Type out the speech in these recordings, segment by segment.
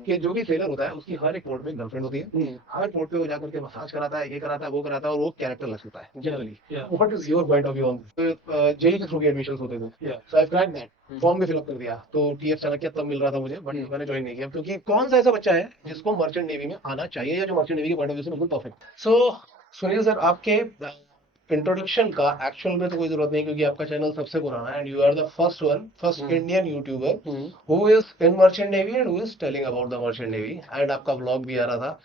कि जो भी सेलर होता है उसकी हर एक पोर्ट पे गर्लफ्रेंड होती है, हर पोर्ट पे वो जाकर के मसाज कराता है, ये कराता है, वो कराता है, और वो कैरेक्टर लग होता है generally. What is your point of view on JEE के थ्रू भी एडमिशन होते थे, so I crack that, form भी फिलअप कर दिया, तो टीएफ चाणक्य तब मिल रहा था मुझे, बट मैंने ज्वाइन नहीं किया, क्योंकि कौन सा ऐसा बच्चा है जिसको मर्चेंट नेवी में आना चाहिए, या जो मर्चेंट नेवी के पॉइंट ऑफ व्यू से बिल्कुल परफेक्ट। सो सुनील सर, आपके इंट्रोडक्शन का एक्चुअल में तो कोई जरूरत नहीं, क्योंकि आपका चैनल सबसे पुराना है, and you are the first one, first Indian YouTuber who is in merchant navy and who is telling about the merchant navy, and आपका व्लॉग भी आ रहा था।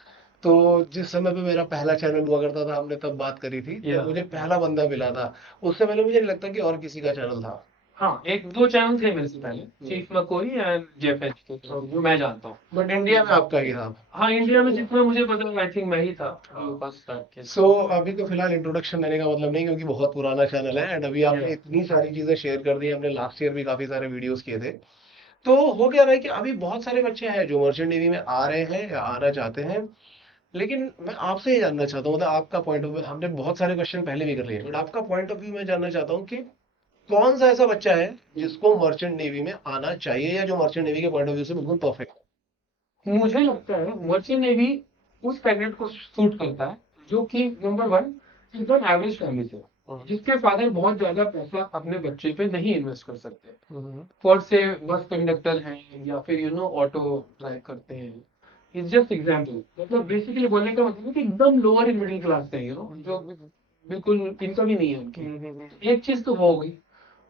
तो जिस समय पे मेरा पहला चैनल हुआ करता था, हमने तब बात करी थी, तो मुझे पहला बंदा मिला था। उससे पहले मुझे नहीं लगता कि और किसी का चैनल था। हाँ, एक दो चैनल थे मेरे से पहले, चीफ मकोई एंड जेफएच के, जो मैं जानता हूँ। बट इंडिया में आपका ही था। हाँ, इंडिया में जितना मुझे पता है, आई थिंक मैं ही था फर्स्ट स्टार्ट किया। सो अभी तो फिलहाल इंट्रोडक्शन देने का मतलब नहीं, क्योंकि बहुत पुराना चैनल है, एंड अभी आपने इतनी सारी चीजें शेयर कर दी, हमने लास्ट ईयर भी काफी सारे वीडियोस किए थे। तो हो क्या रहा है कि अभी बहुत सारे बच्चे हैं जो मर्चेंट नेवी में आ रहे हैं या आना चाहते हैं, लेकिन मैं आपसे ये जानना चाहता हूँ, मतलब आपका पॉइंट ऑफ व्यू, हमने बहुत सारे क्वेश्चन पहले भी कर लिए, बट आपका पॉइंट ऑफ व्यू मैं जानना चाहता हूँ कि कौन सा ऐसा बच्चा है जिसको मर्चेंट नेवी में आना चाहिए, या जो मर्चेंट नेवी के पॉइंट ऑफ व्यू से बिल्कुल परफेक्ट मुझे लगता है मर्चेंट नेवी उस कैंडिडेट को सूट करता है जो कि नंबर वन, एकदम एवरेज फैमिली से हो, है। जिसके फादर बहुत ज्यादा पैसा अपने बच्चे पे नहीं इन्वेस्ट कर सकते, फॉर से बस कंडक्टर हैं या फिर ऑटो ड्राइव करते हैं। इट्स जस्ट एग्जाम्पल, मतलब बेसिकली बोलने का मतलब है कि एकदम लोअर इन मिडिल क्लास से, जो बिल्कुल इनकम ही नहीं है उनकी। एक चीज तो वो हो गई।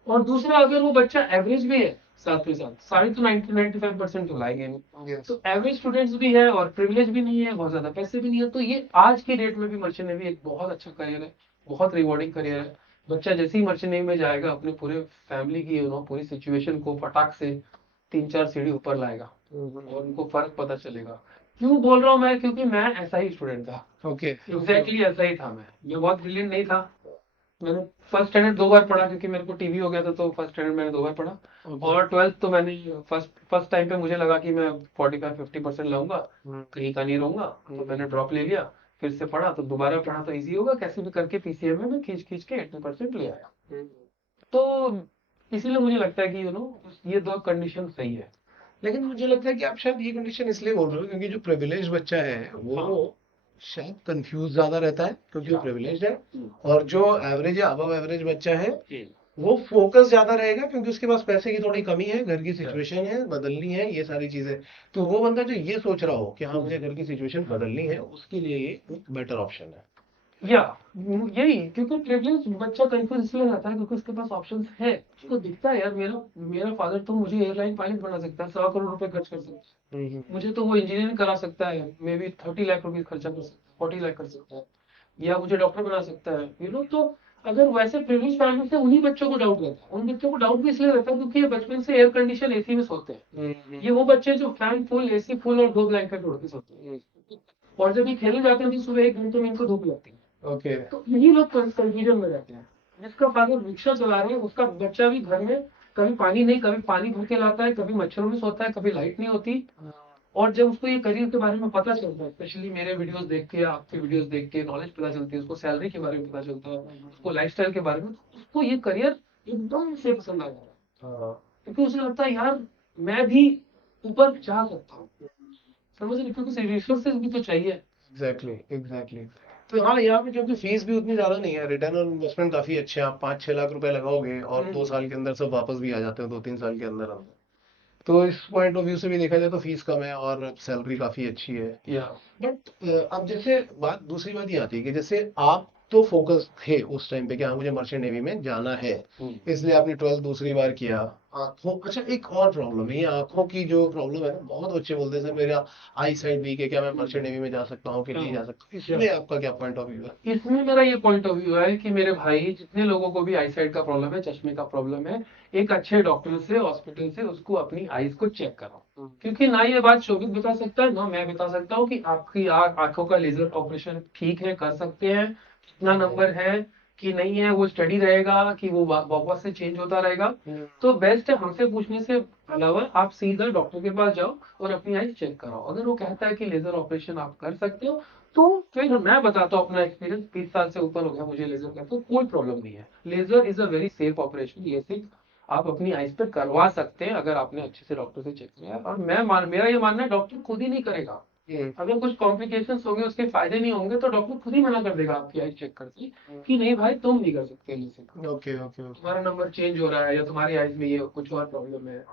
और दूसरा, अगर वो बच्चा एवरेज भी है, साथ में साथ साढ़े तो 90-95% तो लाएंगे नहीं, तो एवरेज स्टूडेंट्स भी है और प्रिविलेज भी नहीं है, बहुत ज्यादा पैसे भी नहीं है, तो ये आज की डेट में भी मर्चेंट नेवी एक बहुत अच्छा करियर है, बहुत रिवॉर्डिंग करियर है। बच्चा जैसे ही मर्चेंट नेवी में जाएगा, अपने पूरे फैमिली की पूरी सिचुएशन को फटाक से 3-4 सीढ़ी ऊपर लाएगा, और उनको फर्क पता चलेगा। क्यों बोल रहा हूँ मैं? क्योंकि मैं ऐसा ही स्टूडेंट था, ओके। एग्जैक्टली ऐसा ही था। मैं बहुत ब्रिलियंट नहीं था। मैंने फर्स्ट स्टैंडर्ड 2 बार पढ़ा, क्योंकि मेरे को टीवी हो गया था, तो फर्स्ट स्टैंडर्ड मैंने 2 बार पढ़ा। और ट्वेल्थ तो मैंने फर्स्ट फर्स्ट टाइम पे मुझे लगा कि मैं 45-50% लाऊंगा, कहीं का नहीं रहूंगा, तो मैंने ड्रॉप ले लिया। फिर से पढ़ा, तो दोबारा पढ़ा तो इजी होगा, कैसे भी करके पीसीएम में मैं खींच खींच के 80% ले आया। तो इसीलिए मुझे लगता है कि ये दो कंडीशन सही है। लेकिन मुझे लगता है कि आप शायद ये कंडीशन इसलिए बोल रहे हो क्योंकि जो प्रिविलेज बच्चा है वो शायद कंफ्यूज ज्यादा रहता है, क्योंकि वो प्रिविलेज्ड है, और जो एवरेज या अबव एवरेज बच्चा है वो फोकस ज्यादा रहेगा, क्योंकि उसके पास पैसे की थोड़ी कमी है, घर की सिचुएशन है, बदलनी है, ये सारी चीजें। तो वो बंदा जो ये सोच रहा हो कि हाँ मुझे घर की सिचुएशन बदलनी है, उसके लिए ये एक बेटर ऑप्शन है। या यही, क्योंकि प्रिविलेज बच्चा कंफ्यूज इसलिए रहता है क्योंकि उसके पास ऑप्शंस है। उसको दिखता है, यार मेरा मेरा फादर तो मुझे एयरलाइन पायलट बना सकता है, 100 करोड़ रुपए खर्च कर सकता है, मुझे तो वो इंजीनियरिंग करा सकता है, मे बी 30 लाख रुपीज खर्चा कर सकता है, 40 लाख कर सकता है, या मुझे डॉक्टर बना सकता है। तो अगर वैसे प्रिविलेज फैमिली से उन्हीं बच्चों को डाउट रहता है। उन बच्चों को डाउट भी इसलिए रहता है क्योंकि ये बचपन से एयर कंडीशन एसी में सोते हैं। ये वो बच्चे जो फैन फुल, एसी फुल और 2 ब्लैंकेट उड़ के सोते हैं, और जब ये खेलने जाते हैं तो सुबह 1 घंटे में इनको धूप लगती है। ओके। तो यही लोग कंफ्यूजन में रहते हैं। जिसका फादर रिक्शा चला रहे हैं, उसका बच्चा भी घर में कभी पानी नहीं, कभी पानी भर के लाता है, कभी मच्छरों में सोता है, कभी लाइट नहीं होती। और जब उसको ये करियर के बारे में पता चलता है, स्पेशली मेरे वीडियोस देख के, आपके वीडियोस देख के नॉलेज पता चलती है, उसको सैलरी के बारे में पता चलता है, उसको लाइफस्टाइल के बारे में, तो उसको ये करियर एकदम से पसंद आ जाता है। क्योंकि उसे लगता है, यार मैं भी ऊपर जा सकता हूँ। समझ रहे? क्योंकि रिसोर्सेज भी तो चाहिए। Exactly exactly. तो हाँ, यहाँ पे क्योंकि फीस भी उतनी ज्यादा नहीं है, रिटर्न ऑन इन्वेस्टमेंट काफी अच्छे हैं, आप 5-6 लाख रुपए लगाओगे और 2 साल के अंदर सब वापस भी आ जाते हो, 2-3 साल के अंदर अंदर। तो इस पॉइंट ऑफ व्यू से भी देखा जाए तो फीस कम है और सैलरी काफी अच्छी है। या बट अब जैसे बात, दूसरी बात ये आती है कि जैसे आप तो फोकस थे उस टाइम पे कि हाँ मुझे मर्चेंट नेवी में जाना है, इसलिए आपने 12th दूसरी बार किया। आंखों, अच्छा एक और प्रॉब्लम है, ये आंखों की जो प्रॉब्लम है ना, बहुत बच्चे बोलते हैं सर मेरा आई साइड वीक है, क्या मैं मर्चेंट नेवी में जा सकता हूँ कि नहीं जा सकता, इसमें आपका क्या पॉइंट ऑफ व्यू है? इसमें मेरा ये पॉइंट ऑफ व्यू है कि मेरे भाई, जितने लोगों को भी आई साइड का प्रॉब्लम है, चश्मे का प्रॉब्लम है, एक अच्छे डॉक्टर से, हॉस्पिटल से उसको अपनी आईज को चेक कराओ। क्योंकि ना ये बात शोभित बता सकता है, ना मैं बता सकता हूँ कि आपकी आंखों का लेजर ऑपरेशन ठीक है, कर सकते हैं, कितना नंबर है कि नहीं है, वो स्टडी रहेगा कि वो वापस से चेंज होता रहेगा। तो बेस्ट है हमसे पूछने से अलावा आप सीधा डॉक्टर के पास जाओ और अपनी आईज चेक कराओ। अगर वो कहता है कि लेजर ऑपरेशन आप कर सकते हो, तो फिर मैं बताता हूँ अपना एक्सपीरियंस, 30 साल से ऊपर हो गया मुझे लेजर का, तो कोई प्रॉब्लम नहीं है। Laser is a very safe operation, LASIK आप अपनी आइज पे करवा सकते हैं अगर आपने अच्छे से डॉक्टर से चेक किया। और मेरा ये मानना है डॉक्टर खुद ही नहीं करेगा। अगर कुछ कॉम्प्लिकेशंस होंगे, उसके फायदे नहीं होंगे, तो डॉक्टर खुद ही मना कर देगा आपकी आइज चेक करके कि नहीं भाई तुम नहीं कर सकते लेसिक। Okay okay okay. तुम्हारा नंबर चेंज हो रहा है या तुम्हारी आइज में ये कुछ और प्रॉब्लम है,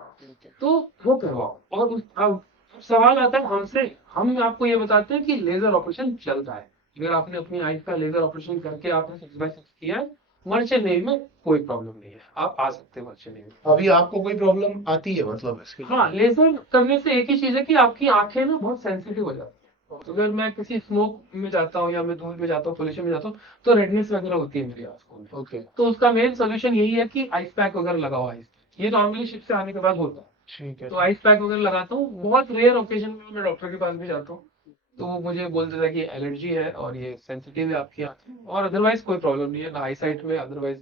तो वो करवाओ। और अब सवाल आता है हमसे, हम आपको ये बताते हैं कि लेजर ऑपरेशन चलता है। अगर आपने अपनी आइज का लेजर ऑपरेशन करके आपने 6x6 किया है, मर्चेंट नेवी में कोई प्रॉब्लम नहीं है, आप आ सकते हैं मर्चेंट नेवी में। अभी आपको कोई प्रॉब्लम आती है मतलब इसके लिए? हाँ, लेजर करने से एक ही चीज है कि आपकी आंखें ना बहुत सेंसिटिव हो जाती है। अगर मैं किसी स्मोक में जाता हूँ या मैं धूल में जाता हूँ, पोल्यूशन में जाता हूँ, तो रेडनेस वगैरह होती है मेरी आंखों में। ओके तो उसका मेन सोल्यूशन यही है कि आइस पैक वगैरह लगाओ आइस पे। ये नॉर्मली शिप से आने के बाद होता है। ठीक है। तो आइस पैक वगैरह लगाता हूँ। बहुत रेयर ओकेजन में मैं डॉक्टर के पास भी जाता हूँ, तो वो मुझे बोल देता है कि एलर्जी है और ये सेंसिटिव है आपकी आंखें, और अदरवाइज कोई प्रॉब्लम नहीं है ना आई साइट में, अदरवाइज।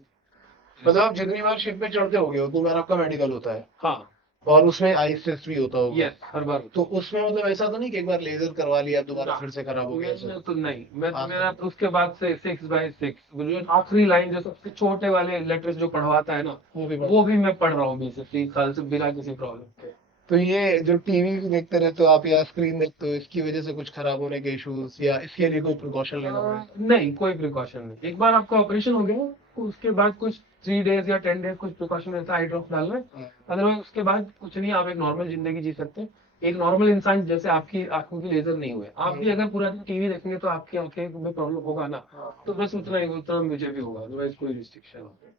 मतलब आप जितनी बार शिप पे चढ़ते होगे उतनी बार आपका मेडिकल होता है? हाँ, और उसमें आइस टेस्ट भी होता होगा? यस, हर बार। तो उसमें मतलब ऐसा तो नहीं कि एक बार लेजर करवा लिया दोबारा ना, फिर से खराब हो गया ऐसा? तो नहीं, मैं हाँ, मेरा तो उसके बाद से 6x6 आखिरी लाइन जो सबसे छोटे वाले लेटर्स जो पढ़वाता है ना, वो भी मैं पढ़ रहा हूँ 20 से 30 साल से बिना किसी प्रॉब्लम के। तो ये जो टीवी देखते रहते हो आप या स्क्रीन देखते हो, इसकी वजह से कुछ खराब होने के इश्यूज या इसके लिए कोई प्रिकॉशन लेना पड़े? नहीं, कोई प्रिकॉशन नहीं। एक बार आपका ऑपरेशन हो गया, उसके बाद कुछ 3 डेज या 10 डेज कुछ प्रिकॉशन रहता है, आई ड्रॉप डालना है। अदरवाइज उसके बाद कुछ नहीं, आप एक नॉर्मल जिंदगी जी सकते हैं, एक नॉर्मल इंसान जैसे। आपकी आंखों की लेजर नहीं हुए, आप भी अगर पूरा दिन टीवी देखेंगे तो आपकी आंखें में प्रॉब्लम होगा ना, तो बस उतना मुझे भी होगा, अदरवाइज कोई रिस्ट्रिक्शन होगा।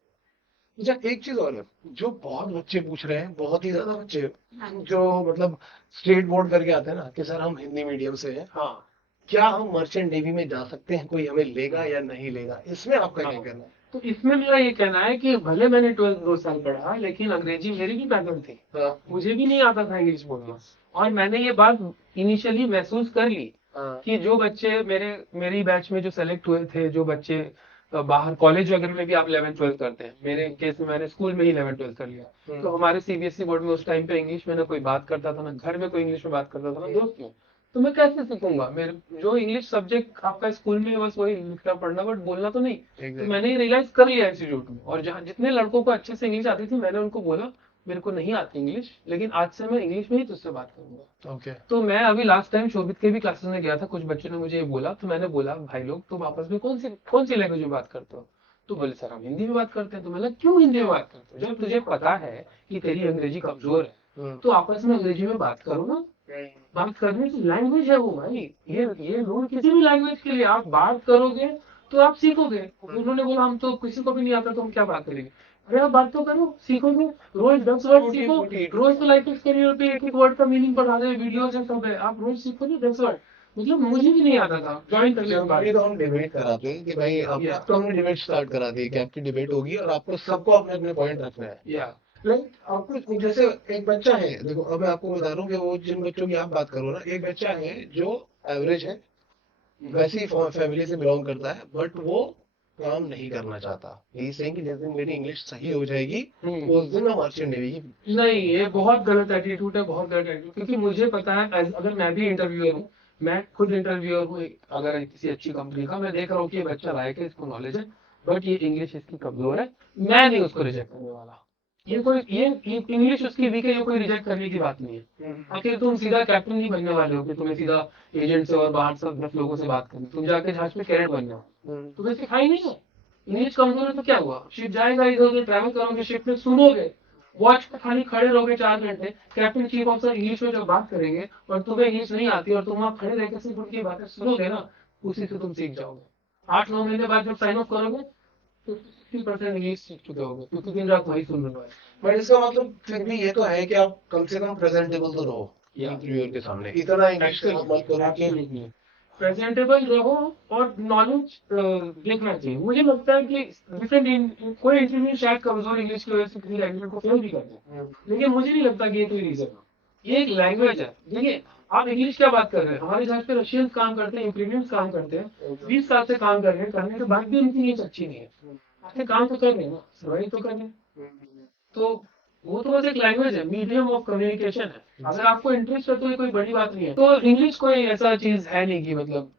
अच्छा एक चीज और है, जो बहुत बच्चे पूछ रहे हैं, बहुत ही ज्यादा बच्चे जो मतलब स्टेट बोर्ड करके आते हैं ना कि सर हम हिंदी मीडियम से हैं, हाँ, क्या हम मर्चेंट नेवी में जा सकते हैं, कोई हमें लेगा या नहीं लेगा, इसमें आपका क्या हाँ। कहना है? तो इसमें मेरा ये कहना है कि भले मैंने 12 2 साल पढ़ा, लेकिन अंग्रेजी मेरी भी बैकग्राउंड थी, हाँ मुझे भी नहीं आता था इंग्लिश बोलना। और मैंने ये बात इनिशियली महसूस कर ली हाँ कि जो बच्चे मेरी बैच में जो सेलेक्ट हुए थे, जो बच्चे बाहर कॉलेज वगैरह में भी आप 11th 12th करते हैं, मेरे केस में मैंने स्कूल में ही 11th 12th कर लिया। तो हमारे सीबीएसई बोर्ड में उस टाइम पे इंग्लिश में ना कोई बात करता था, ना घर में कोई इंग्लिश में बात करता था, ना दोस्त में। तो मैं कैसे सीखूंगा? मेरे जो इंग्लिश सब्जेक्ट आपका स्कूल में बस वही लिखना पढ़ना, बट बोलना तो नहीं। तो मैंने ये रियलाइज कर लिया इंस्टीट्यूट में, और जहाँ जितने लड़कों को अच्छे से इंग्लिश आती थी, मैंने उनको बोला मेरे को नहीं आती इंग्लिश, लेकिन आज से मैं इंग्लिश में ही तुझसे बात करूंगा। ओके तो मैं अभी लास्ट टाइम शोभित के भी क्लासेस में गया था, कुछ बच्चों ने मुझे ये बोला, तो मैंने बोला भाई लोग तुम आपस में कौन सी लैंग्वेज में बात करते हो? तो बोले सर हम हिंदी में बात करते हैं। तो मैंने क्यों हिंदी में बात करते हो? जब तुझे पता है कि तेरी अंग्रेजी कमजोर है, तो आपस में अंग्रेजी में बात करो ना। बात करने की लैंग्वेज है वो भाई, ये रूल किसी भी लैंग्वेज के लिए, आप बात करोगे तो आप सीखोगे। उन्होंने बोला हम तो किसी को भी नहीं आता तो हम क्या बात करेंगे? अरे आप बात तो करो, सीखोगे। रोज 10 वर्ड सीखो, रोज तो लाइफ एक्सपीरियंस पे एक वर्ड का मीनिंग पढ़ा दे, वीडियोज है सब है, आप रोज सीखो ना 10 वर्ड। मतलब मुझे भी नहीं आता था ज्वाइन करने के बाद। ये तो हम डिबेट कराते हैं कि भाई अब तो हमने डिबेट स्टार्ट करा दी कि आपकी डिबेट होगी और आपको सबको अपने अपने पॉइंट रखना है। या लाइक आपको जैसे एक बच्चा है, देखो अब मैं आपको बता रहा हूँ कि वो जिन बच्चों की आप बात करो ना, एक बच्चा है जो एवरेज है, वैसी फैमिली से बिलोंग करता है, बट वो काम नहीं करना चाहता। ही सेइंग कि जिस दिन मेरी इंग्लिश सही हो जाएगी उस दिन मैं मर्चेंट नेवी की। नहीं, ये बहुत गलत एटीट्यूड है, बहुत गलत एटीट्यूड। क्योंकि मुझे पता है अगर मैं भी इंटरव्यूअर हूँ, मैं खुद इंटरव्यूअर हूँ, अगर किसी अच्छी कंपनी का, मैं देख रहा हूँ कि ये बच्चा लायक है, इसको नॉलेज है, बट ये इंग्लिश इसकी कमजोर है, मैं नहीं उसको रिजेक्ट करने वाला। ये इंग्लिश उसकी वीक है, ये कोई रिजेक्ट करने की बात नहीं है। आखिर तुम सीधा कैप्टन नहीं बनने वाले हो कि तुम्हें सीधा एजेंट से और बाहर से 10 लोगों से बात करनी, तुम जाके जहाज में कैडेट बनना हो। तुम्हें सिखाई नहीं है। इंग्लिश कमजोर है तो क्या हुआ? शिप जाएगा, इधर उधर ट्रैवल करोगे, शिप में सुनोगे, वॉच पे खाली खड़े रहोगे 4 घंटे, कैप्टन चीफ ऑफिसर इंग्लिश में जब बात करेंगे और तुम्हें इंग्लिश नहीं आती और तुम वहां खड़े रहकर सिर्फ उनकी बातें सुनोगे ना, उसी से तुम सीख जाओगे। 8 9 महीने बाद जब साइन ऑफ करोगे तो 60% इंग्लिश सीख चुके होगे, क्योंकि दिन रात वही सुन रहे हो। बट इसका मतलब फिर भी ये तो है कि आप कम से कम प्रेजेंटेबल तो रहो इंटरव्यूअर के सामने, इतना इंग्लिश का मत करो कि प्रेजेंटेबल रहो और नॉलेज देखना चाहिए। मुझे लगता है कि डिफरेंट कोई इंटरव्यू शायद कमजोर इंग्लिश की वजह से किसी लैंग्वेज को फेल भी करते हैं, लेकिन मुझे नहीं लगता कि ये कोई रीजन है। ये एक लैंग्वेज है। देखिए आप इंग्लिश क्या बात कर रहे हैं, हमारे जहाज पे रशियंस काम करते हैं, यूक्रेनियंस काम करते हैं, 20 साल से काम कर रहे हैं, करने के बाद भी उनकी इंग्लिश अच्छी नहीं है। आखिर काम तो कर रहे हैं ना, सर्वाइव तो कर रहे हैं। तो वो तो बस एक लैंग्वेज है, मीडियम ऑफ कम्युनिकेशन है। अगर आपको इंटरेस्ट है तो ये कोई बड़ी बात नहीं है। तो इंग्लिश कोई ऐसा चीज है नहीं कि मतलब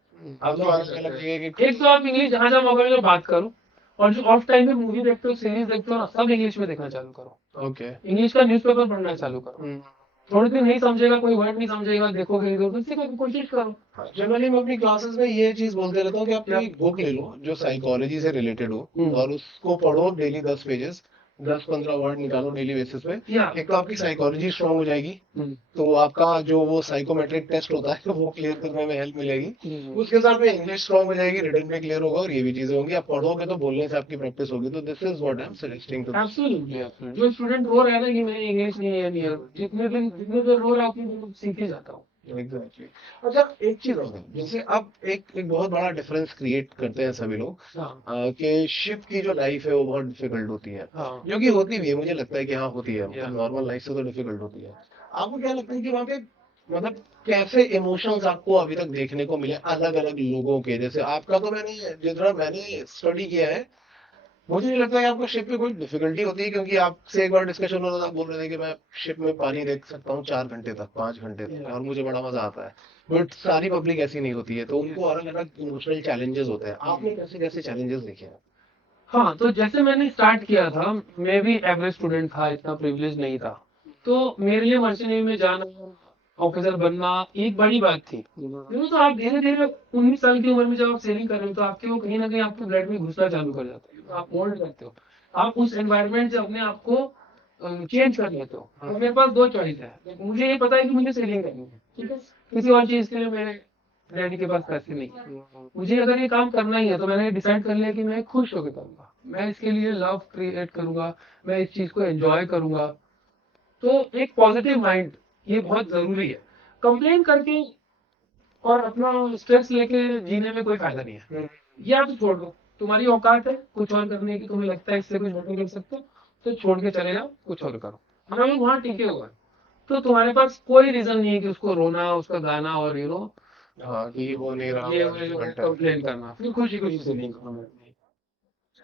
अब तो आजकल लग रही है कि एक तो आप इंग्लिश जहां जहां मौका मिले बात करो, और जो ऑफ टाइम में मूवी देखते हो, सीरीज देखते हो ना, सब इंग्लिश में देखना चालू करो। ओके। इंग्लिश का न्यूज़पेपर पढ़ना चालू करो। थोड़े दिन नहीं समझेगा, कोई वर्ड नहीं समझेगा, देखोगे इधर उधर, सीखने की कोशिश करो। जनरली मैं अपनी क्लासेस में ये चीज बोलते रहता हूँ कि आप कोई बुक ले लो जो साइकोलॉजी से रिलेटेड हो और उसको पढ़ो डेली 10 पेजेस, 10-15 वर्ड निकालो डेली बेसिस पे। एक तो आपकी साइकोलॉजी स्ट्रांग हो जाएगी, तो आपका जो वो साइकोमेट्रिक टेस्ट होता है वो क्लियर करने में हेल्प मिलेगी। उसके साथ में इंग्लिश स्ट्रांग हो जाएगी, रिटन में क्लियर होगा और ये भी चीजें होंगी। आप पढ़ोगे तो बोलने से आपकी प्रैक्टिस होगी। तो this is what I am suggesting to. Absolutely. जो स्टूडेंट रो रहा है ना कि मैं इंग्लिश नहीं है, नहीं है, जितने देर रो रहा हूँ उतनी सीख ही जाता हूँ। एग्जैक्टली। अच्छा, एक चीज और है, जैसे अब एक बहुत बड़ा डिफरेंस क्रिएट करते हैं सभी लोग कि शिप की जो लाइफ है वो बहुत डिफिकल्ट होती है, जो कि होती भी है, मुझे लगता है कि हाँ होती है, नॉर्मल लाइफ से तो डिफिकल्ट होती है। आपको क्या लगता है कि वहाँ पे मतलब कैसे इमोशंस आपको अभी तक देखने को मिले अलग अलग लोगों के? जैसे आपका तो जितना मैंने स्टडी किया है, मुझे नहीं लगता है कि आपको शिप में कोई डिफिकल्टी होती है, क्योंकि आपसे एक बार डिस्कशन हो रहा था, आप बोल रहे थे कि मैं शिप में पानी देख सकता हूँ 4 घंटे तक, 5 घंटे तक, और मुझे बड़ा मजा आता है। बट सारी पब्लिक ऐसी नहीं होती है, तो उनको अलग अलग इमोशनल चैलेंजेस होते हैं। आपने कैसे कैसे चैलेंजेस देखे हैं? हाँ, तो जैसे मैंने स्टार्ट किया था, मैं भी एवरेज स्टूडेंट था, इतना प्रिविलेज नहीं था। तो मेरे लिए मर्चेंट नेवी में जाना, ऑफिसर बनना एक बड़ी बात थी। तो आप धीरे धीरे 19 साल की उम्र में जब आप सेलिंग कर रहे हो तो आपके वो कहीं ना कहीं आपके ब्लड में घुसना चालू कर जाता है, आप मोल्ड करते हो, आप उस एनवायरनमेंट से अपने आप को चेंज कर लेते हो। तो मेरे पास दो चॉइस है, मुझे ये पता है कि मुझे सेलिंग करनी है, ठीक है, किसी और चीज के लिए मेरे डैडी के पास पैसे नहीं, मुझे अगर ये काम करना ही है तो मैंने डिसाइड कर लिया कि मैं खुश होकर करूंगा, मैं इसके लिए लव क्रिएट करूंगा, मैं इस चीज को एंजॉय करूंगा। तो एक पॉजिटिव माइंड ये बहुत जरूरी है। कंप्लेन करके और अपना स्ट्रेस लेके जीने में कोई फायदा नहीं है। ये आप छोड़ दो, तुम्हारी औकात है कुछ और करने की, तुम्हें लगता है इससे कुछ बेटर कर सकते हो, तो छोड़ के चले जाओ, कुछ और करो। हम लोग वहां टिके हुए हैं, तो तुम्हारे पास कोई रीजन नहीं है कि उसको रोना, उसका गाना और हाँ कि वो नहीं रहा, ये कंप्लेन करना, फिर खुशी खुशी से नहीं करना।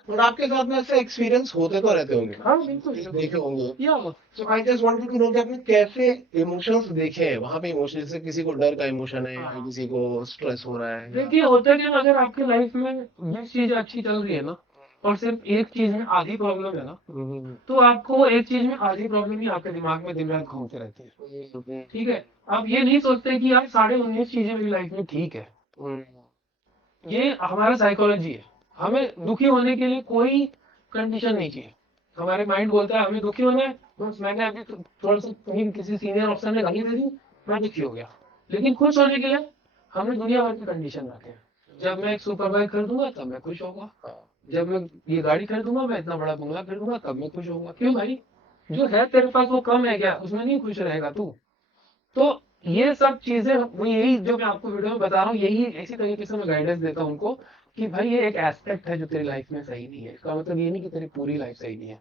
और आपके साथ में ऐसे एक्सपीरियंस होते तो रहते होंगे, हाँ बिल्कुल देखे होंगे। Yeah so I just wanted to know कि आपने कैसे इमोशंस देखे हैं वहां पे। इमोशन जैसे किसी को डर का इमोशन है, या किसी को स्ट्रेस हो रहा है। देखिए होता है कि अगर आपकी लाइफ में 20 चीजें अच्छी चल रही है ना, और सिर्फ एक चीज में आधी प्रॉब्लम है ना, तो आपको वो एक चीज में आधी प्रॉब्लम ही आपके दिमाग में दिन रात घूमते रहती है, ठीक है। आप ये नहीं सोचते कि यार 19.5 चीजें मेरी लाइफ में ठीक है। ये हमारा साइकोलॉजी है, हमें दुखी होने के लिए कोई कंडीशन नहीं चाहिए। हमारे माइंड बोलता है हमें दुखी होना है, बस मैंने अभी थोड़ा सा कहीं किसी सीनियर अफसर ने गाली दे दी, मैं दुखी हो गया। लेकिन खुश होने के लिए हमने दुनिया भर के कंडीशन रखे हैं। जब मैं एक सुपर बाइक खरीदूंगा तब मैं खुश होऊंगा, जब मैं ये गाड़ी खरीदूंगा, मैं इतना बड़ा बंगला खरीदूंगा तब मैं खुश होऊंगा। क्यों भाई, जो है तेरे पास वो कम है क्या, उसमें नहीं खुश रहेगा तू? तो ये सब चीजें, वो यही जो मैं आपको वीडियो में बता रहा हूँ, यही इसी तरीके से मैं गाइडेंस देता हूँ उनको कि भाई ये एक एस्पेक्ट है जो तेरी लाइफ में सही नहीं है, इसका मतलब ये नहीं कि तेरी पूरी लाइफ सही नहीं है।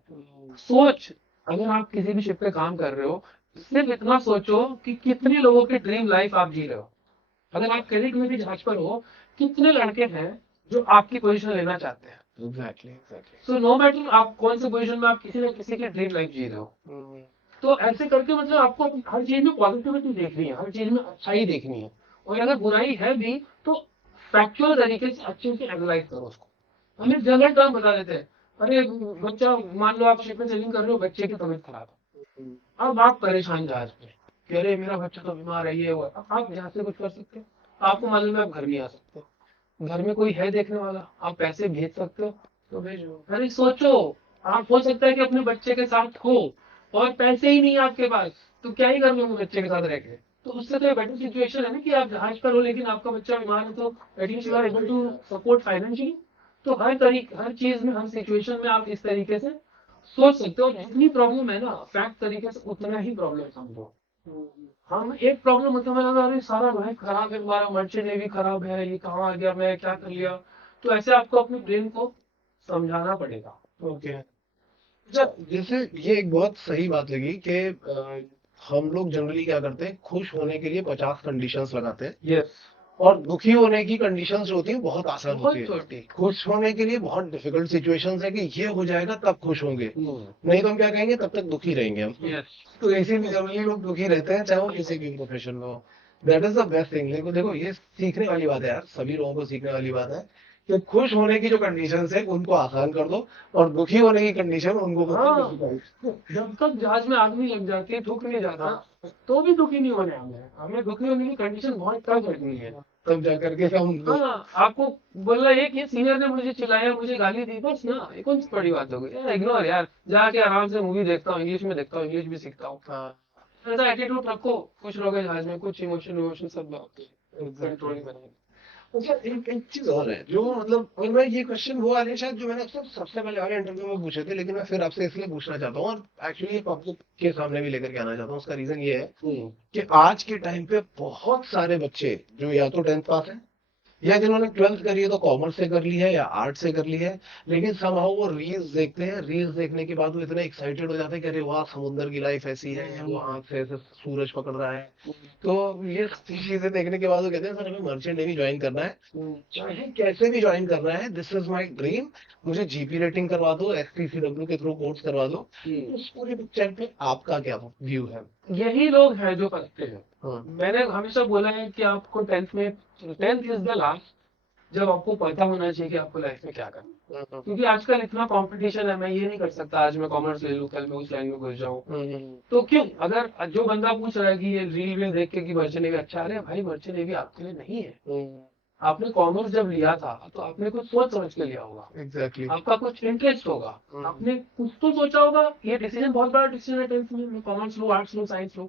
सोच, अगर आप किसी भी शिप पे काम कर रहे हो, सिर्फ इतना सोचो कि कितने लोगों की ड्रीम लाइफ आप जी रहे हो। अगर आप करियर में भी जहाज पर हो, कितने लड़के हैं जो आपकी पोजीशन लेना चाहते हैं। Exactly exactly. So no matter आप कौन से पोजीशन में, आप किसी न किसी की ड्रीम लाइफ जी रहे हो। तो ऐसे करके मतलब आपको हर चीज में पॉजिटिविटी देखनी है, हर चीज में अच्छाई देखनी है, और अगर बुराई है भी तो फैक्चुअल तरीके से अच्छे से एनालाइज करो उसको। हमें जनरल टर्म बता देते हैं, अरे बच्चा, मान लो आप शिप में सेलिंग कर रहे हो, बच्चे की तबीयत खराब है, अब आप परेशान जहाज पे कि अरे मेरा बच्चा तो बीमार है, ये हुआ। अब आप जहाज से कुछ कर सकते हो? आपको मालूम है आप घर नहीं आ सकते, घर में कोई है देखने वाला, आप पैसे भेज सकते हो तो भेजो। अरे सोचो, आप हो सकता है कि अपने बच्चे के साथ हो और पैसे ही नहीं है आपके पास, तो क्या ही कर लोगे बच्चे के साथ रह के? तो उससे तो बेटर सिचुएशन है ना कि आप जहाज पर हो लेकिन आपका बच्चा बीमार है, तो at least you are able to support financially. तो हर चीज में, हर सिचुएशन में आप इस तरीके से सोच सकते हो। जितनी प्रॉब्लम है ना, फैक्ट तरीके से उतना ही प्रॉब्लम समझो। हम एक प्रॉब्लम मतलब है लगा, अरे सारा लाइफ खराब है, हमारा मर्चेंट नेवी खराब है, ये कहाँ आ गया, मैं क्या कर लिया। तो ऐसे आपको अपने ब्रेन को समझाना पड़ेगा। ओके। अच्छा, जैसे ये एक बहुत सही बात लगी कि हम लोग जनरली क्या करते हैं, खुश होने के लिए 50 कंडीशंस लगाते हैं। यस, और दुखी होने की कंडीशंस जो होती है बहुत आसान बहुत होती है। छोटी। खुश होने के लिए बहुत डिफिकल्ट सिचुएशंस है कि ये हो जाएगा तब खुश होंगे, नहीं तो हम क्या कहेंगे, तब तक दुखी रहेंगे हम। यस, तो इसीलिए जनरली लोग दुखी रहते हैं, चाहे वो किसी भी प्रोफेशन में हो। That is the best thing. देखो देखो, ये सीखने वाली बात है यार, सभी लोगों को सीखने वाली बात है कि खुश होने की जो कंडीशन है उनको आसान कर दो और दुखी होने की कंडीशन उनको जब तक जहाज में आग नहीं लग जाती है, ठुक नहीं जाता, तो भी दुखी नहीं होने हमें दुखी होने की कंडीशन बहुत कम करनी है, तब जा करके हम आपको बोला एक ये सीनियर ने मुझे चिल्लाया, मुझे गाली दी, बस ना, ये कौन सी बड़ी बात हो गई यार, इग्नोर यार, जाके आराम से मूवी देखता हूँ, इंग्लिश में देखता हूँ, इंग्लिश भी सीखता हूँ, ऐसा एटीट्यूड रखो, कुछ लोग जहाज में कुछ इमोशन सब कंट्रोल नहीं बनाएंगे। अच्छा, एक चीज और है जो मतलब, और मैं ये क्वेश्चन वो वाले शायद जो मैंने आपसे सबसे पहले वाले इंटरव्यू में पूछे थे, लेकिन मैं फिर आपसे इसलिए पूछना चाहता हूँ और एक्चुअली पब्लिक के सामने भी लेकर के आना चाहता हूँ। उसका रीजन ये है कि आज के टाइम पे बहुत सारे बच्चे जो या तो 10th पास है या जिन्होंने 12th करी है तो कॉमर्स से कर ली है या आर्ट से कर ली है, लेकिन समहाउ वो रील्स देखते हैं, रील्स देखने के बाद वो इतने एक्साइटेड हो जाते हैं कि अरे वाह, समुद्र की लाइफ ऐसी है, वो आंख से ऐसे सूरज पकड़ रहा है, तो ये चीजें देखने के बाद वो कहते हैं सर हमें मर्चेंट नेवी ज्वाइन करना है, चाहे कैसे भी ज्वाइन करना है, दिस इज माई ड्रीम, मुझे जीपी रेटिंग करवा दो, एसपीसीडब्ल्यू के थ्रू कोर्स करवा दो। उस पूरी पिक्चर पे आपका क्या व्यू है? यही लोग हैं जो करते हैं। मैंने हमेशा बोला है कि आपको 10th इज द लास्ट जब आपको पता होना चाहिए कि आपको लाइफ में क्या करना है, क्योंकि आजकल इतना कंपटीशन है, मैं ये नहीं कर सकता आज मैं कॉमर्स ले लूं, कल मैं उस लाइन में घुस जाऊं, तो क्यों, अगर जो बंदा पूछ रहा है कि ये रील वील देख के कि मर्चेंट नेवी अच्छा, अरे भाई मर्चेंट नेवी आपके लिए नहीं है, आपने कॉमर्स जब लिया था तो आपने कुछ सोच समझ के लिया होगा, एग्जैक्टली आपका कुछ इंटरेस्ट होगा, आपने कुछ तो सोचा होगा, ये डिसीजन बहुत बड़ा डिसीजन है 10th में, मैं कॉमर्स लूं, आर्ट्स लूं, साइंस लूं,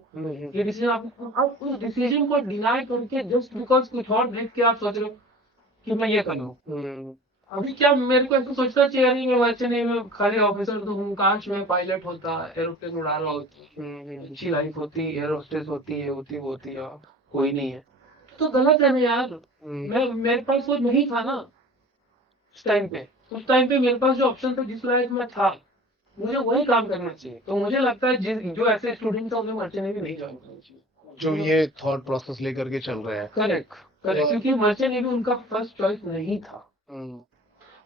ये डिसीजन आप उस डिसीजन को डिनाई करके जस्ट बिकॉज कुछ और देख के आप सोच रहे हो कि मैं ये कर लूं, अभी क्या मेरे को ऐसा सोचना चाहिए नहीं, मैं मर्चेंट नेवी में खाली ऑफिसर तो हूँ, काश मैं पायलट होता, एरोप्लेन उड़ा रहा होती, अच्छी लाइफ होती, एयर होस्टेस होती है, होती वो होती है, कोई नहीं है, तो गलत है ना यार, मैं मेरे पास वो नहीं था ना उस टाइम पे मेरे पास जो ऑप्शन था, जिस लाइफ में था, मुझे वही काम करना चाहिए, तो मुझे लगता है जो ऐसे स्टूडेंट है उन्हें मर्चेंट नेवी नहीं ज्वाइन करना चाहिए, जो ये थॉट प्रोसेस लेकर के चल रहे हैं। करेक्ट, क्योंकि मर्चेंट नेवी उनका फर्स्ट चॉइस नहीं था।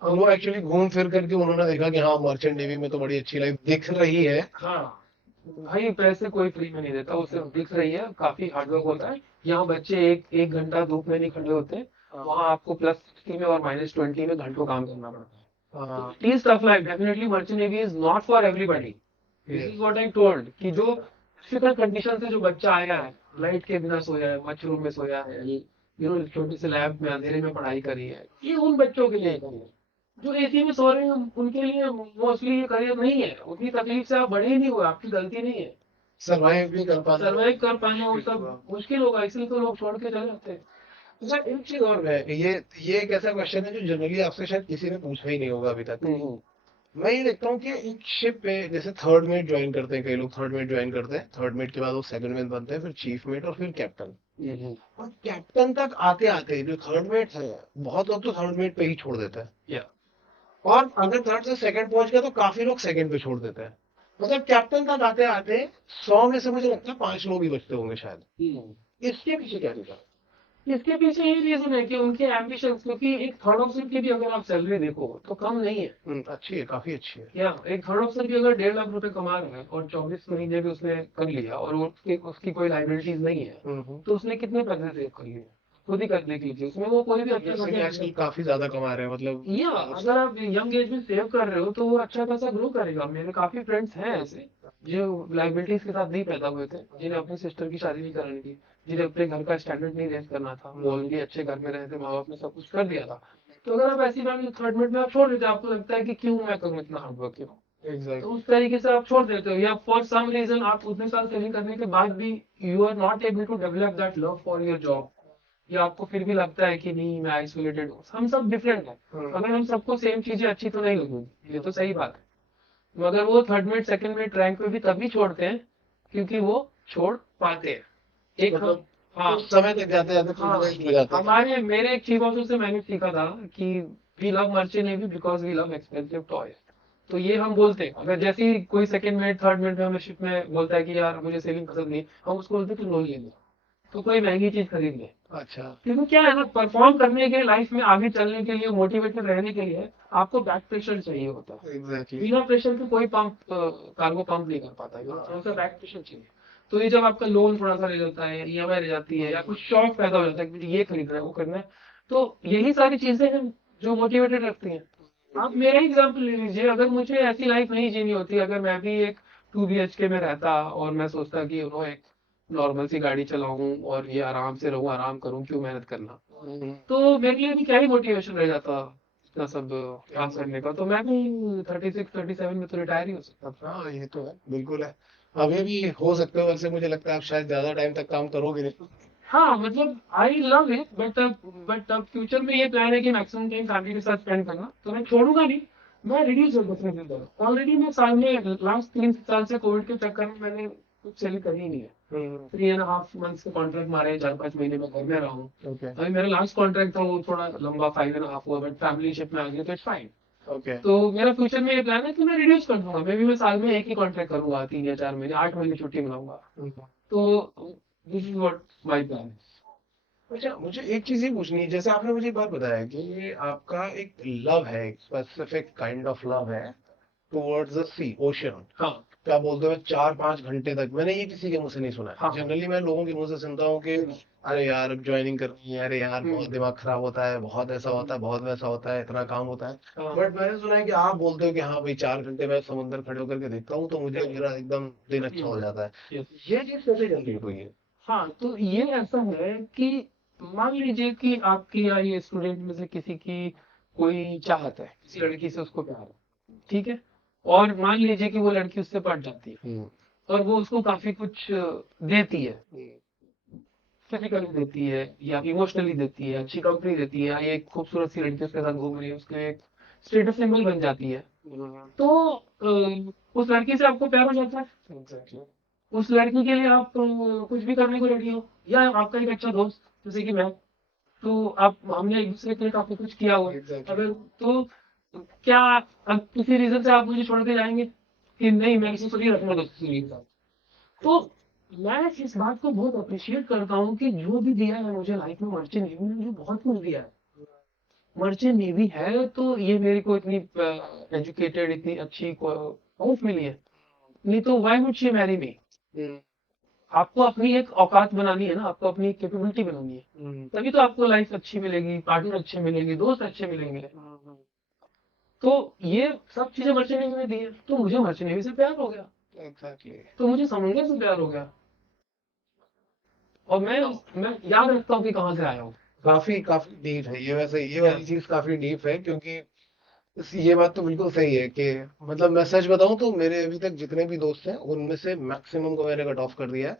और वो एक्चुअली घूम फिर करके उन्होंने देखा कि हाँ, मर्चेंट नेवी में तो बड़ी अच्छी लाइफ दिख रही है। हाँ भाई, पैसे कोई फ्री में नहीं देता, वो सिर्फ दिख रही है, काफी हार्डवर्क होता है, यहाँ बच्चे एक घंटा धूप में नहीं खड़े होते, वहाँ आपको +60 में और -20 में घंटों काम करना पड़ता है, it is tough life, definitely merchant navy is not for everybody, this is what I told, कि जो डिफिकल्ट कंडीशन से जो बच्चा आया है, लाइट के बिना सोया है, मशरूम में सोया है, छोटे से लैब में अंधेरे में पढ़ाई करी है, ये उन बच्चों के लिए करियर, जो एसी में सो रहे हैं उनके लिए मोस्टली ये करियर नहीं है, उतनी तकलीफ से आप बढ़े ही नहीं हुए, आपकी गलती नहीं है, सर्वाइव भी कर पाना, सर्वाइव कर पाना वो सब मुश्किल होगा, इसलिए तो लोग छोड़ के चले जाते हैं। अच्छा, एक चीज और है, ये एक ऐसा क्वेश्चन है जो जनरली आपसे शायद किसी ने पूछा ही नहीं होगा अभी तक। मैं ये देखता हूँ कि एक शिप पे जैसे थर्ड मेट ज्वाइन करते हैं, कई लोग थर्ड मेट ज्वाइन करते हैं, थर्ड मेट के बाद वो सेकंड मेट बनते हैं, फिर चीफ मेट और फिर कैप्टन, और कैप्टन तक आते आते जो थर्ड मेट है, बहुत लोग तो थर्ड मेट पे ही छोड़ देते हैं, और अगर थर्ड से सेकंड पहुंच गया तो काफी लोग सेकंड पे छोड़ देते हैं, मतलब कैप्टन तक आते आते 100 में से मुझे लगता है 5 लोग ही बचते होंगे शायद। इसके पीछे क्या रीजन? इसके पीछे ये रीजन है कि उनके एम्बिशन, क्योंकि एक थर्ड ऑफिसर की भी अगर आप सैलरी देखो तो कम नहीं है, अच्छी है, काफी अच्छी है, या एक थर्ड ऑफिसर भी अगर 1.5 लाख रुपए कमा रहा है और 24 महीने भी उसने कर लिया और उसकी कोई लाइबिलिटीज नहीं है, तो उसने कितने पैसे सेव कर लिए, खुद ही कर देख लीजिए, उसमें वो कोई भी अच्छा आजकल काफी ज्यादा कमा रहे हैं, मतलब या अगर आप यंग एज में सेव कर रहे हो तो वो अच्छा खासा ग्रो करेगा, मेरे काफी फ्रेंड्स हैं ऐसे जो लाइबिलिटीज के साथ नहीं पैदा हुए थे, जिन्हें अपनी सिस्टर की शादी नहीं करानी थी, जिन्हें अपने घर का स्टैंडर्ड नहीं रेज करना था, वो ऑलरेडी अच्छे घर में रहे थे, माँ बाप ने सब कुछ कर दिया था, तो अगर आप ऐसी फैमिली थर्ड मिनट में आप छोड़ देते, आपको लगता है कि क्यों मैं करूँ इतना हार्डवर्क, क्यों, तो उस तरीके से आप छोड़ देते हो, या फॉर सम रीजन आप उतने साल सेविंग करने के बाद भी you are not able to develop that love for your job, या आपको फिर भी लगता है कि नहीं मैं आइसोलेटेड हूँ, हम सब डिफरेंट है, अगर हम सबको सेम चीजें अच्छी तो नहीं लगेगी, ये तो सही बात है, मगर वो third minute second minute rank पे भी तभी छोड़ते हैं क्योंकि वो छोड़ पाते हैं, एक मतलब हाँ समय तक जाते जाते हमारे मेरे एक चीफ ऑफिसर से मैंने सीखा था कि we love merchant navy because we love expensive toys, तो ये हम बोलते हैं, अगर जैसे ही कोई सेकंड मिनट थर्ड मिनट में शिप में बोलता है कि यार मुझे सेविंग पसंद नहीं, हम उसको बोलते हैं तो लोन ले लो, तो कोई महंगी चीज खरीद ले, अच्छा, क्योंकि क्या है ना, परफॉर्म करने के लाइफ में आगे चलने के लिए, मोटिवेटेड रहने के लिए आपको बैक प्रेशर चाहिए होता है, बिना प्रेशर के कोई पंप कार्गो पंप नहीं कर पाता है, थोड़ा सा बैक प्रेशर चाहिए, तो ये जब आपका लोन थोड़ा सा रह जाता है, ईएमआई रह जाती है, या कुछ शौक पैदा हो जाता है कि मुझे ये खरीदना है वो करना है, तो यही सारी चीजें हैं जो मोटिवेटेड रखती हैं। आप मेरा एग्जाम्पल ले लीजिए, अगर मुझे ऐसी लाइफ नहीं जीनी होती, अगर मैं भी एक 2 BHK में रहता और मैं सोचता कि एक नॉर्मल सी गाड़ी चलाऊं और ये आराम से रहूं, आराम करूं, क्यों मेहनत करना, तो मेरे लिए भी क्या ही मोटिवेशन रह जाता इतना सब काम करने का। तो मैं भी 36-37 में तो रिटायर ही हो सकता था। हाँ ये तो है, बिल्कुल है। अभी भी हो सकते हो, वैसे मुझे लगता है आप शायद ज्यादा टाइम तक काम करोगे नहीं। हाँ मतलब आई लव इट, बट अब फ्यूचर में ये प्लान है कि मैक्सिमम टाइम फैमिली के साथ स्पेंड करना, तो मैं छोड़ूंगा नहीं, मैं रिड्यूस कर दूंगा। ऑलरेडी मैं साल में लास्ट 3 साल से कोविड के चक्कर में मैंने कुछ सेल करी ही नहीं है। 3.5 मंथ्स के कॉन्ट्रैक्ट मारे, 4-5 महीने में घर में रहा हूँ। ओके अभी मेरा लास्ट कॉन्ट्रैक्ट था वो थोड़ा लंबा, 5.5 हुआ, बट फैमिली शिप में आ गया तो इट्स फाइन। ओके तो मेरा फ्यूचर में ये प्लान है कि मैं रिड्यूस कर दूंगा, मे बी मैं साल में एक ही कॉन्ट्रैक्ट करूंगा, 3 या 4 महीने, 8 महीने छुट्टी मनाऊंगा। तो this is what my plan है। अच्छा, मुझे एक चीज ही पूछनी है, जैसे आपने मुझे एक बात बताया कि आपका एक लव है, एक स्पेसिफिक काइंड ऑफ लव है टुवर्ड्स द सी, ओशन। हाँ क्या बोलते हो 4-5 घंटे तक, मैंने ये किसी के मुंह से नहीं सुना है। हाँ जनरली मैं लोगों के मुंह से सुनता हूँ कि अरे यार अब ज्वाइनिंग करनी है, अरे यार बहुत दिमाग खराब होता है, बहुत ऐसा होता है, बहुत वैसा होता है, इतना काम होता है। हाँ बट मैंने सुना है कि आप बोलते हो कि हाँ भाई 4 घंटे मैं समुंदर खड़े होकर के देखता हूँ तो मुझे मेरा एकदम दिन अच्छा हो जाता है। yes. ये चीज कैसे जनरेट हुई है? हाँ तो ये ऐसा है कि मान लीजिए कि आपकी या ये स्टूडेंट में से किसी की कोई चाहत है, किसी लड़की से उसको प्यार है, ठीक है, और मान लीजिए कि वो लड़की उससे पट जाती है और वो उसको काफी कुछ देती है, फिजिकली देती है या इमोशनली देती है, अच्छी कंपनी देती है, या ये एक खूबसूरत सी लड़की उसके साथ घूम रही है, उसके एक स्टेटस सिंबल बन जाती है, तो उस लड़की से आपको प्यार हो जाता है। एग्जैक्टली। उस लड़की के लिए आप कुछ भी करने को रेडी हो, या आपका एक अच्छा दोस्त जैसे कि मैं, तो आप हमने एक दूसरे के लिए काफी कुछ किया हुआ है। एग्जैक्टली। अगर तो क्या अब किसी रीजन से आप मुझे छोड़ के जाएंगे कि नहीं, मैं किसी को नहीं रखना दोस्ती के साथ। तो मैं इस बात को बहुत अप्रिशिएट करता हूँ कि जो भी दिया है मुझे लाइफ में, मर्चेंट नेवी ने मुझे बहुत कुछ दिया है। मर्चेंट नेवी है तो ये मेरे को इतनी एजुकेटेड, इतनी अच्छी वाइफ मिली है, नहीं तो why would she marry me. आपको अपनी एक औकात बनानी है ना, आपको अपनी एक कैपेबिलिटी बनानी है, तभी तो आपको लाइफ अच्छी मिलेगी, पार्टनर अच्छे मिलेंगे, दोस्त अच्छे मिलेंगे। तो ये सब चीजें मर्चेंट नेवी में दी है, तो मुझे मर्चेंट नेवी से प्यार हो गया, एग्जैक्टली। तो मुझे समुद्र से प्यार हो गया, और मैं याद रखता हूँ कि कहाँ से आया हूँ। काफी काफी डीप है ये, वैसे ये वाली चीज काफी डीप है, क्योंकि ये बात तो बिल्कुल सही है कि मतलब मैं सच बताऊं तो मेरे अभी तक जितने भी दोस्त हैं उनमें से मैक्सिमम को मैंने कट ऑफ कर दिया है।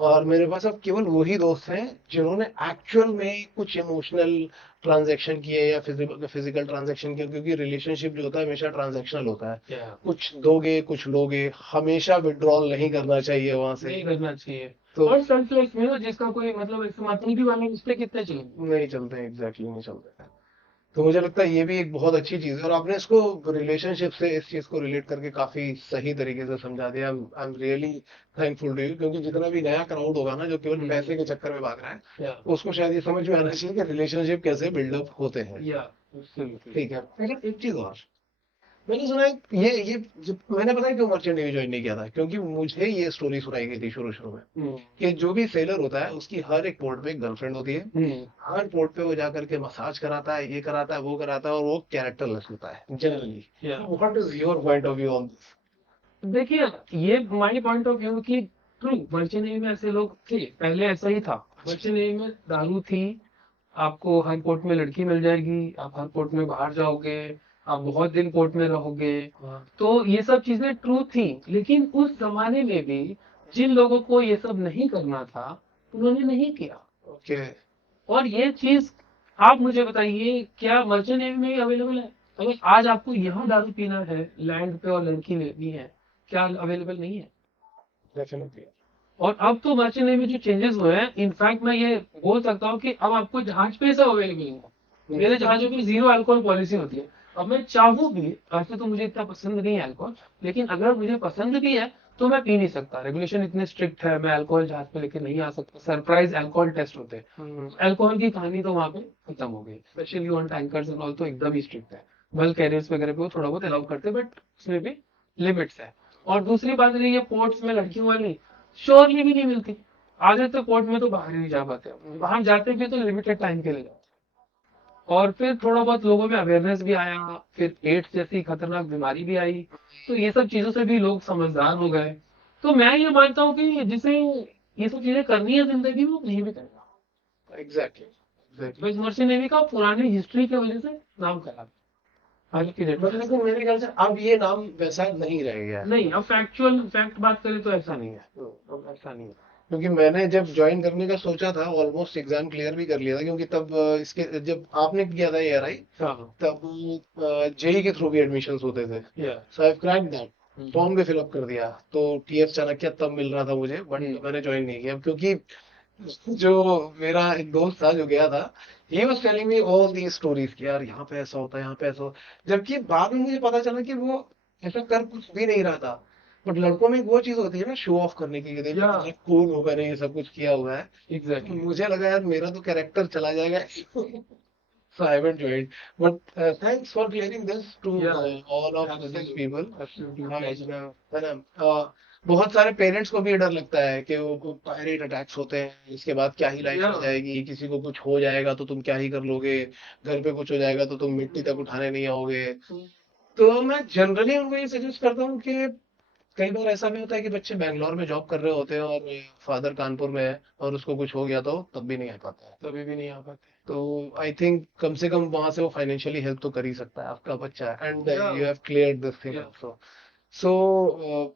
और मेरे पास अब केवल वही दोस्त हैं जिन्होंने एक्चुअल में कुछ इमोशनल ट्रांजैक्शन किए या फिजिकल ट्रांजैक्शन किए, क्योंकि रिलेशनशिप जो होता है हमेशा ट्रांजैक्शनल होता है। कुछ दोगे कुछ लोगे, हमेशा विड्रॉल नहीं करना चाहिए वहां से। नहीं करना चाहिए, तो और सेल्फलेस में ना, जिसका कोई मतलब ऐसे मातंगी वाले रिश्ते कितने चाहिए। नहीं चलते, एग्जैक्टली नहीं चलते। तो मुझे लगता है ये भी एक बहुत अच्छी चीज है, और आपने इसको रिलेशनशिप से इस चीज को रिलेट करके काफी सही तरीके से समझा दिया। I am really thankful to you, क्योंकि जितना भी नया क्राउड होगा ना जो केवल पैसे के चक्कर में भाग रहा है, उसको शायद ये समझ में आना चाहिए कि रिलेशनशिप कैसे बिल्डअप होते हैं। ठीक है। लेकिन एक चीज और, मैंने सुना है ये जब मैंने पता है क्यों मर्चेंट नेवी ज्वाइन नहीं किया था, क्योंकि मुझे ये स्टोरी सुनाई गई थी शुरू शुरू में कि जो भी सेलर होता है उसकी हर एक पोर्ट पे एक गर्लफ्रेंड होती है। हर पोर्ट पे वो जाकर के मसाज कराता है, ये कराता है, वो कराता है, और वो कैरेक्टरलेस होता है generally. What is your point of view on this? देखिए, ये माय पॉइंट ऑफ व्यू की ट्रू, मर्चेंट नेवी में ऐसे लोग थे, पहले ऐसा ही था। मर्चेंट नेवी में दारू थी, आपको हर पोर्ट में लड़की मिल जाएगी, आप हर पोर्ट में बाहर जाओगे, आप बहुत दिन पोर्ट में रहोगे, तो ये सब चीजें ट्रू थी। लेकिन उस जमाने में भी जिन लोगों को ये सब नहीं करना था, उन्होंने नहीं किया। ओके। और ये चीज आप मुझे बताइए, क्या मर्चेंट नेवी में अवेलेबल है? अगर आज आपको यहाँ दारू पीना है लैंड पे और लड़की लेनी है, क्या अवेलेबल नहीं है? डेफिनेटली। और अब तो मर्चेंट नेवी में जो चेंजेस हुए हैं, इनफैक्ट मैं ये बोल सकता हूँ कि अब आपको जहाज पे सब अवेलेबल है। मेरे जहाजों में 0 अल्कोहल पॉलिसी होती है। अब मैं चाहूँ भी, वैसे तो मुझे इतना पसंद नहीं है अल्कोहल, लेकिन अगर मुझे पसंद भी है तो मैं पी नहीं सकता, रेगुलेशन इतने स्ट्रिक्ट है, मैं अल्कोहल जहाज पे लेके नहीं आ सकता। सरप्राइज अल्कोहल टेस्ट होते हैं, अल्कोहल की कहानी तो वहां पे खत्म हो गई, specially on tankers and all तो एकदम ही स्ट्रिक्ट है। बल्क कैरियर्स वगैरह पे वो थोड़ा बहुत अलाउ करते हैं, बट उसमें भी लिमिट्स है। और दूसरी बात रही है पोर्ट्स में लड़कियों वाली, श्योरली भी नहीं मिलती। आधे तो पोर्ट में तो बाहर ही नहीं जा पाते, बाहर जाते भी तो लिमिटेड टाइम के लिए जाते। और फिर थोड़ा बहुत लोगों में अवेयरनेस भी आया, फिर एड्स जैसी खतरनाक बीमारी भी आई, तो ये सब चीजों से भी लोग समझदार हो गए। तो मैं ये मानता हूँ कि जिसे ये सब चीजें करनी है जिंदगी में, वो नहीं भी करेगा। एग्जैक्टली तो एग्जैक्टली। इस नरसिंह नेवी का पुरानी हिस्ट्री की वजह से नाम खराब है आज की डेट में। बट लेकिन मेरे ख्याल से अब ये नाम वैसा नहीं रह गया है। नहीं, अब फैक्चुअल फैक्ट बात करें तो ऐसा नहीं है, अब ऐसा नहीं है। क्योंकि मैंने जब ज्वाइन करने का सोचा था ऑलमोस्ट एग्जाम क्लियर भी कर लिया था, क्योंकि तब इसके जब आपने किया था एआरआई, हाँ, तब जेई के थ्रू भी एडमिशंस होते थे। या so I cracked that, form भी फिलअप कर दिया, तो टीएफ चाणक्य तब मिल रहा था मुझे, बट मैंने ज्वाइन नहीं किया क्योंकि जो मेरा एक दोस्त था जो गया था, he was telling me all the stories कि यार यहाँ पे ऐसा होता है, यहाँ पे ऐसा जबकि बाद में मुझे पता चला कि वो ऐसा कर कुछ भी नहीं रहा था। बट लड़कों में एक वो चीज होती है ना, शो ऑफ करने की, या कूल हो मैंने ये सब कुछ किया हुआ है। तो एग्जैक्टली। मुझे लगा यार मेरा तो कैरेक्टर चला जाएगा। So I haven't joined, but thanks for clearing this to या all of these absolutely people. Absolutely हाँ, प्लेजर। है ना। बहुत सारे पेरेंट्स को भी डर लगता है कि वो पायरेट अटैक्स होते हैं, इसके बाद क्या ही लाइफ या हो जाएगी, किसी को कुछ हो जाएगा तो तुम क्या ही कर लोगे, घर पे कुछ हो जाएगा तो तुम मिट्टी तक उठाने नहीं आओगे। तो मैं जनरली उनको ये सजेस्ट करता हूँ कि कई बार ऐसा भी होता है कि बच्चे बैंगलोर में जॉब कर रहे होते हैं और फादर कानपुर में है और उसको कुछ हो गया तो तब भी नहीं आ पाता है। कभी भी नहीं आ पाते। तो आई थिंक कम से कम वहां से वो फाइनेंशियली हेल्प तो कर ही सकता है आपका बच्चा, and yeah you have cleared this thing yeah also. So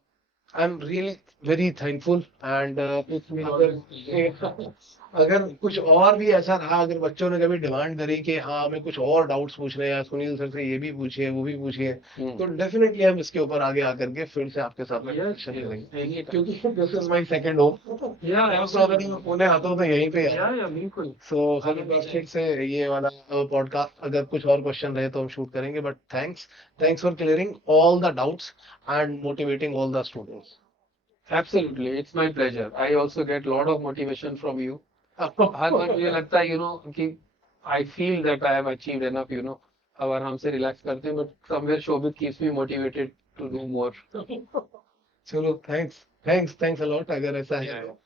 I am really very thankful, and it's mean अगर अगर कुछ और भी ऐसा रहा, अगर बच्चों ने कभी डिमांड करी कि हाँ हमें कुछ और डाउट्स पूछने हैं, सुनील सर से ये भी पूछिए वो भी पूछिए, तो डेफिनेटली हम इसके ऊपर आगे आकर के फिर से आपके साथ में यस डिस्कशन यस करेंगे, एनी क्योंकि this is my second home. Yeah most of the time Pune आता हूँ तो यहीं पे है। या बिल्कुल। सो हम एक बार फिर से ये वाला पॉडकास्ट, अगर कुछ और क्वेश्चन रहे तो हम शूट करेंगे, but thanks for clearing all the doubts and motivating all the students. Absolutely, it's my pleasure. I also get lot of motivation from you. हर बार मुझे लगता है कि I feel that I have achieved enough, अब आराम से relax करते हैं, but somewhere Shobhit keeps me motivated to do more. चलो थैंक्स थैंक्स थैंक्स अलॉट, अगर ऐसा है या तो।